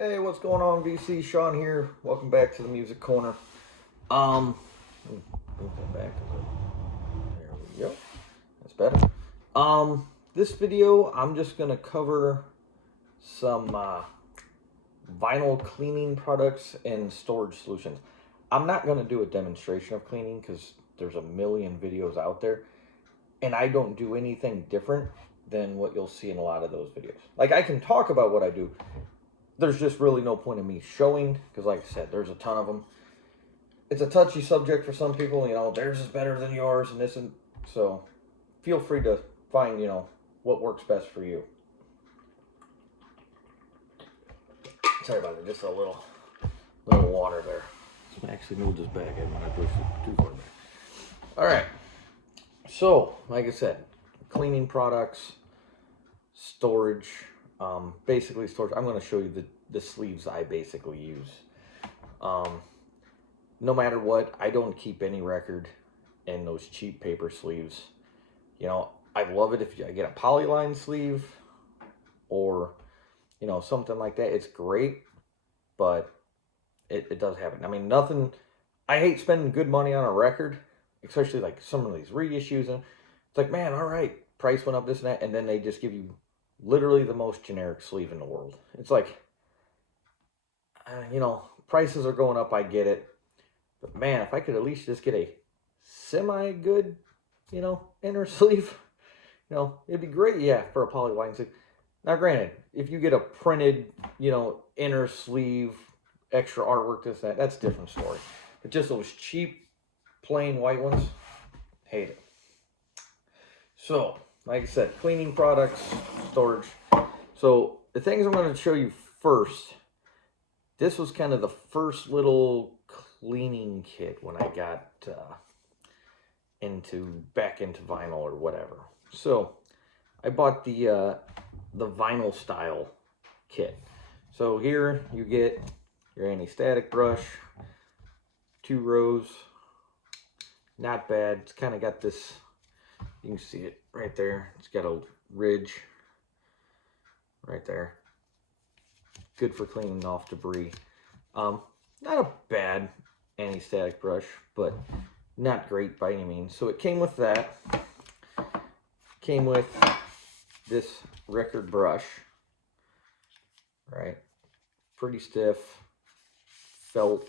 Hey, what's going on, VC? Sean here. Welcome back to the Music Corner. Move that back. There we go. That's better. This video, I'm just gonna cover some vinyl cleaning products and storage solutions. I'm not gonna do a demonstration of cleaning because there's a million videos out there, and I don't do anything different than what you'll see in a lot of those videos. Like, I can talk about what I do. There's just really no point in me showing because, like I said, there's a ton of them. It's a touchy subject for some people. Theirs is better than yours, and this, and so feel free to find what works best for you. Sorry about it. Just a little water there. I actually moved this bag in when I pushed it too far back. All right. So, like I said, cleaning products, storage. Basically storage. I'm going to show you the sleeves I basically use. No matter what, I don't keep any record in those cheap paper sleeves. I love it if I get a polyline sleeve or something like that. It's great, but it does happen. I mean, nothing. I hate spending good money on a record, especially like some of these reissues, and it's like, man, all right, price went up, this and that, and then they just give you literally the most generic sleeve in the world. It's like, prices are going up, I get it. But man, if I could at least just get a semi-good, inner sleeve, it'd be great, yeah, for a polyline sleeve. Now, granted, if you get a printed, inner sleeve, extra artwork, this, that, that's a different story. But just those cheap, plain white ones, hate it. So, like I said, cleaning products, storage. So, the things I'm going to show you first, this was kind of the first little cleaning kit when I got back into vinyl or whatever. So, I bought the vinyl style kit. So here you get your anti-static brush, 2 rows, not bad. It's kind of got this, you can see it right there. It's got a ridge right there. Good for cleaning off debris. Not a bad anti-static brush, but not great by any means. So it came with that. Came with this record brush, right? Pretty stiff, felt,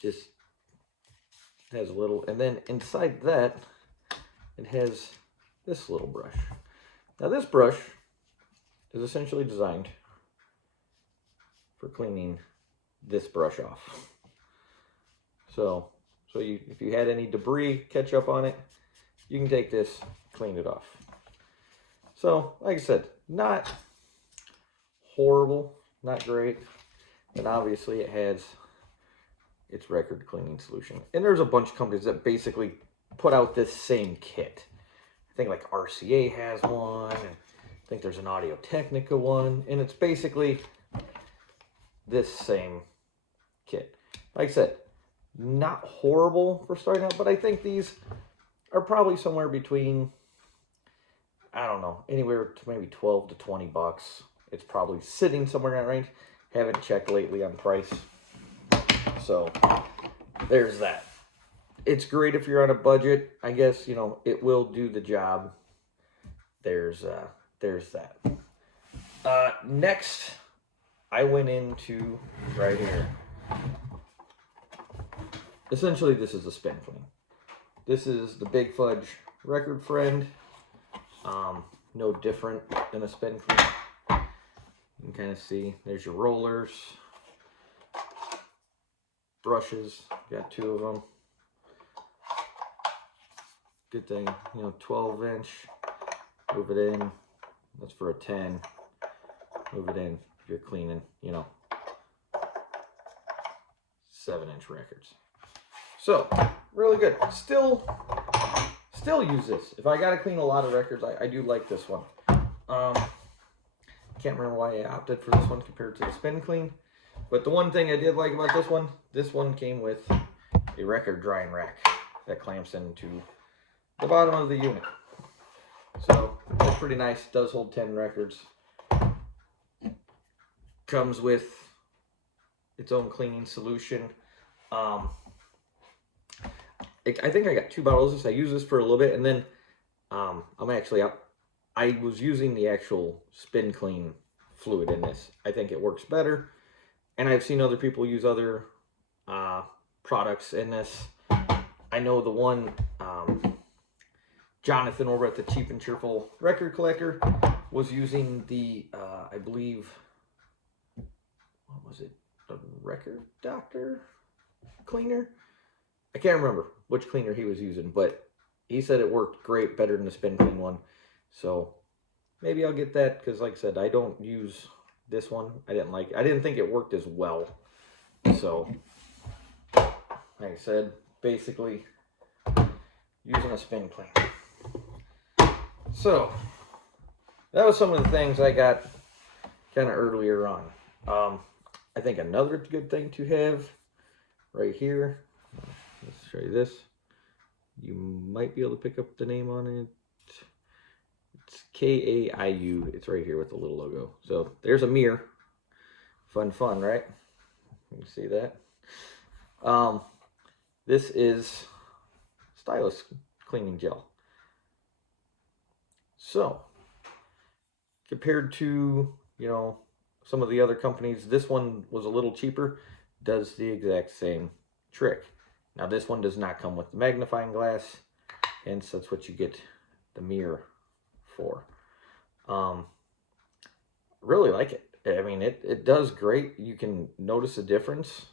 just has a little, and then inside that, it has this little brush. Now this brush is essentially designed for cleaning this brush off. So if you had any debris catch up on it, you can take this, clean it off. So, like I said, not horrible, not great, and obviously it has its record cleaning solution. And there's a bunch of companies that basically put out this same kit. I think like RCA has one, and I think there's an Audio-Technica one, and it's basically this same kit. Like I said, not horrible for starting out, but I think these are probably somewhere between, I don't know, anywhere to maybe 12 to 20 bucks. It's probably sitting somewhere in that range. Haven't checked lately on price. So there's that. It's great if you're on a budget. I guess, it will do the job. There's that. Next, I went into right here. Essentially, this is a spin clean. This is the Big Fudge Record Friend. No different than a spin clean. You can kind of see there's your rollers, brushes. Got 2 of them. Good thing, 12-inch. Move it in. That's for a 10. Move it in if you're cleaning, 7-inch records. So, really good. Still use this. If I gotta clean a lot of records, I do like this one. Can't remember why I opted for this one compared to the spin clean. But the one thing I did like about this one came with a record drying rack that clamps into the bottom of the unit. So that's pretty nice. It does hold 10 records. comes with its own cleaning solution. I think I got 2 bottles of this. I use this for a little bit, and then I was using the actual Spin Clean fluid in this. I think it works better, and I've seen other people use other products in this. I know the one Jonathan over at the Cheap and Cheerful Record Collector was using the I believe, what was it, the Record Doctor cleaner? I can't remember which cleaner he was using, but he said it worked great, better than the Spin Clean one. So maybe I'll get that, because like I said, I don't use this one. I didn't think it worked as well. So like I said, basically using a Spin Clean. So that was some of the things I got kind of earlier on. I think another good thing to have right here, let's show you this. You might be able to pick up the name on it. It's K-A-I-U. It's right here with the little logo. So there's a mirror. Fun, right? You see that? This is Stylus cleaning gel. So compared to, you know, some of the other companies, this one was a little cheaper, does the exact same trick. Now this one does not come with the magnifying glass, hence that's what you get the mirror for. Really like it. I mean, it does great. You can notice a difference.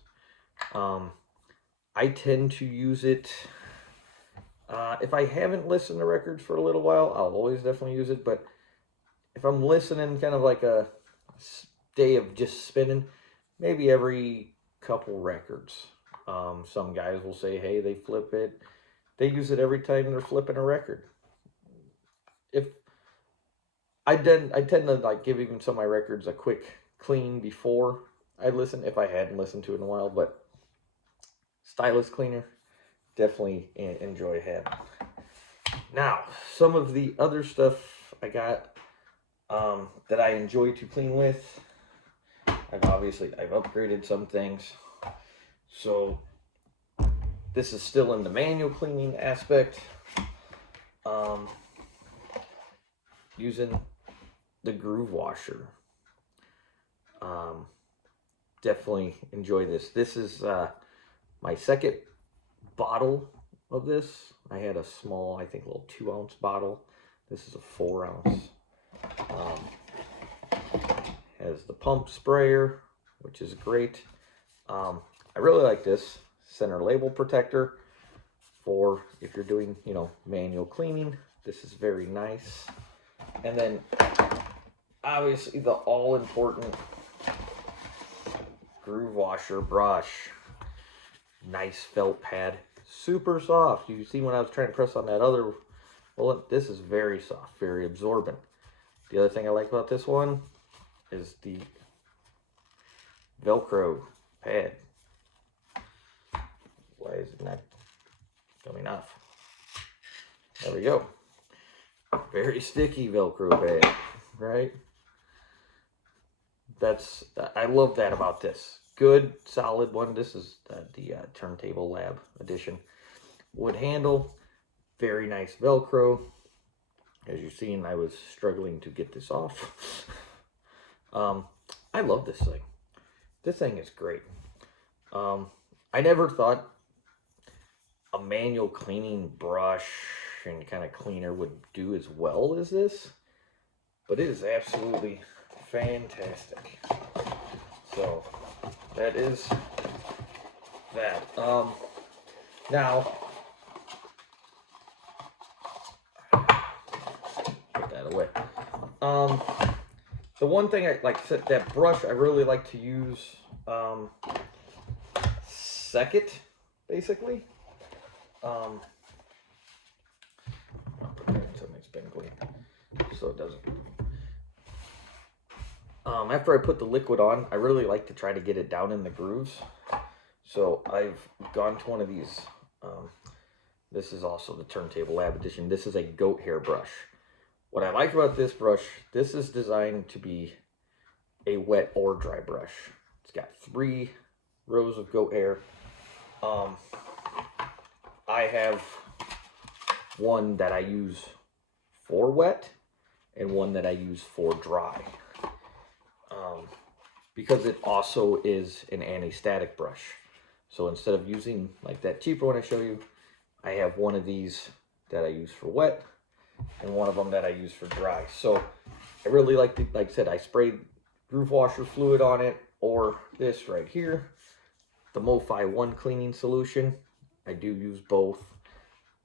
I tend to use it, if I haven't listened to records for a little while, I'll always definitely use it, but if I'm listening kind of like a day of just spinning, maybe every couple records. Some guys will say, hey, they flip it. They use it every time they're flipping a record. If I tend to like give even some of my records a quick clean before I listen, if I hadn't listened to it in a while, but Stylus cleaner, definitely enjoy having. Now, some of the other stuff I got that I enjoy to clean with, I've upgraded some things. So this is still in the manual cleaning aspect. Using the Groove Washer. Definitely enjoy this. This is my second bottle of this. I had a small, I think, little 2-ounce bottle. This is a 4-ounce. Has the pump sprayer, which is great. I really like this center label protector for if you're doing, you know, manual cleaning. This is very nice. And then obviously the all-important Groove Washer brush. Nice felt pad, super soft. You see when I was trying to press on that other, well, this is very soft, very absorbent. The other thing I like about this one is the Velcro pad. Why is it not coming off? There we go. Very sticky Velcro pad, right? I love that about this. Good, solid one. This is the Turntable Lab edition. Wood handle, very nice Velcro. As you've seen, I was struggling to get this off. I love this thing. This thing is great. I never thought a manual cleaning brush and kind of cleaner would do as well as this, but it is absolutely fantastic. So that is that. Now put that away. The one thing I like, that brush I really like to use second, basically. I'll put that in something Spin Clean so it doesn't. After I put the liquid on, I really like to try to get it down in the grooves. So I've gone to one of these. This is also the Turntable Lab edition. This is a goat hair brush. What I like about this brush, this is designed to be a wet or dry brush. It's got 3 rows of Go Air. I have one that I use for wet and one that I use for dry. Because it also is an anti-static brush. So instead of using like that cheaper one I show you, I have one of these that I use for wet and one of them that I use for dry. So I really like the, like I said, I sprayed groove washer fluid on it, or this right here, the MoFi 1 cleaning solution. I do use both.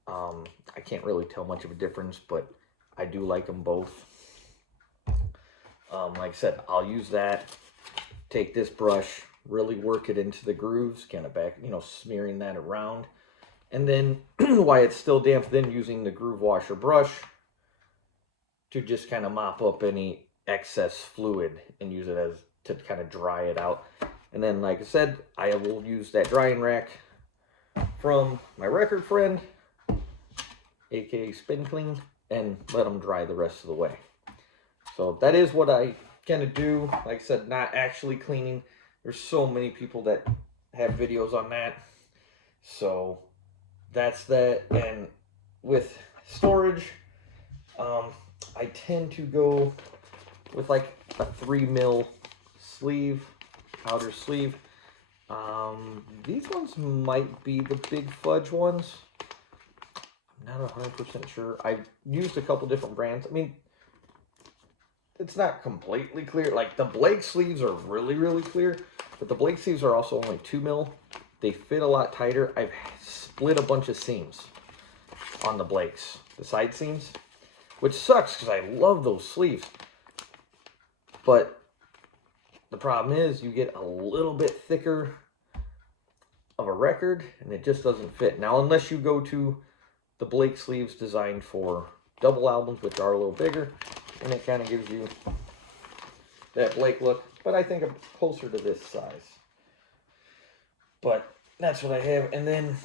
I can't really tell much of a difference, but I do like them both. Like I said, I'll use that. Take this brush, really work it into the grooves, kind of back, you know, smearing that around. And then while it's still damp, then using the groove washer brush to just kind of mop up any excess fluid and use it as to kind of dry it out. And then, like I said, I will use that drying rack from my record friend, aka Spin Clean, and let them dry the rest of the way. So that is what I kind of do. Like I said, not actually cleaning. There's so many people that have videos on that. So that's that. And with storage, I tend to go with like a 3mm sleeve, outer sleeve. These ones might be the Big Fudge ones. I'm not 100% sure. I've used a couple different brands. I mean, it's not completely clear. Like the Blake sleeves are really, really clear, but the Blake sleeves are also only 2mm. They fit a lot tighter. I've split a bunch of seams on the Blakes, the side seams, which sucks because I love those sleeves. But the problem is you get a little bit thicker of a record and it just doesn't fit. Now, unless you go to the Blake sleeves designed for double albums, which are a little bigger, and it kind of gives you that Blake look, but I think I'm closer to this size. But that's what I have. And then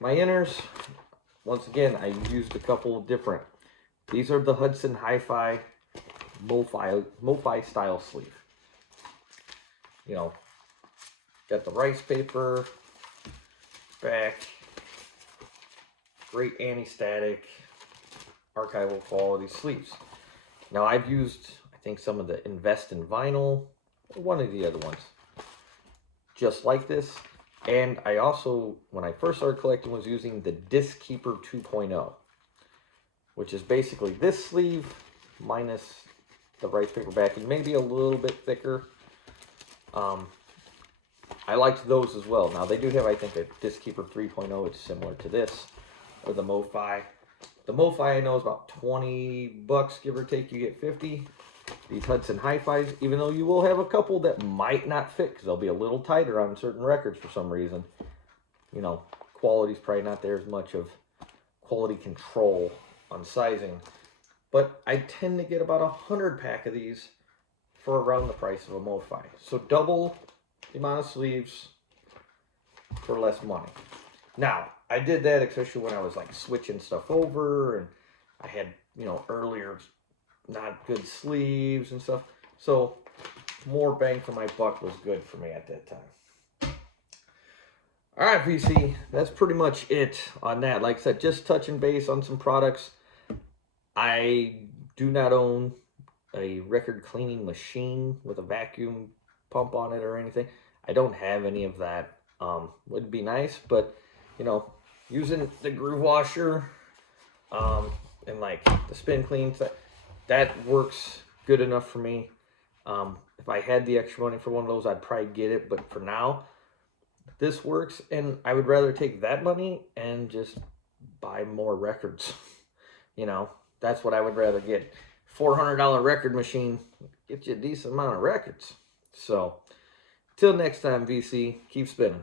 my inners, once again, I used a couple of different. These are the Hudson Hi-Fi MoFi style sleeve. You know, got the rice paper back, great anti-static, archival quality sleeves. Now I've used, I think, some of the Invest in Vinyl, one of the other ones, just like this. And I also, when I first started collecting, was using the Disc Keeper 2.0, which is basically this sleeve minus the rice paper backing, maybe a little bit thicker. I liked those as well. Now they do have, I think, a Disc Keeper 3.0. It's similar to this, or the MoFi. The MoFi I know is about $20, give or take. You get 50. These Hudson Hi-Fis, even though you will have a couple that might not fit because they'll be a little tighter on certain records for some reason. You know, quality's probably not there as much of quality control on sizing. But I tend to get about 100 pack of these for around the price of a MoFi. So double the amount of sleeves for less money. Now, I did that especially when I was like switching stuff over and I had, you know, earlier not good sleeves and stuff. So more bang for my buck was good for me at that time. All right, VC, that's pretty much it on that. Like I said, just touching base on some products. I do not own a record cleaning machine with a vacuum pump on it or anything. I don't have any of that. Would be nice, but you know, using the groove washer and like the Spin Clean, that works good enough for me. If I had the extra money for one of those, I'd probably get it, but for now, this works, and I would rather take that money and just buy more records. You know, that's what I would rather get. $400 record machine, get you a decent amount of records. So, till next time, VC, keep spinning.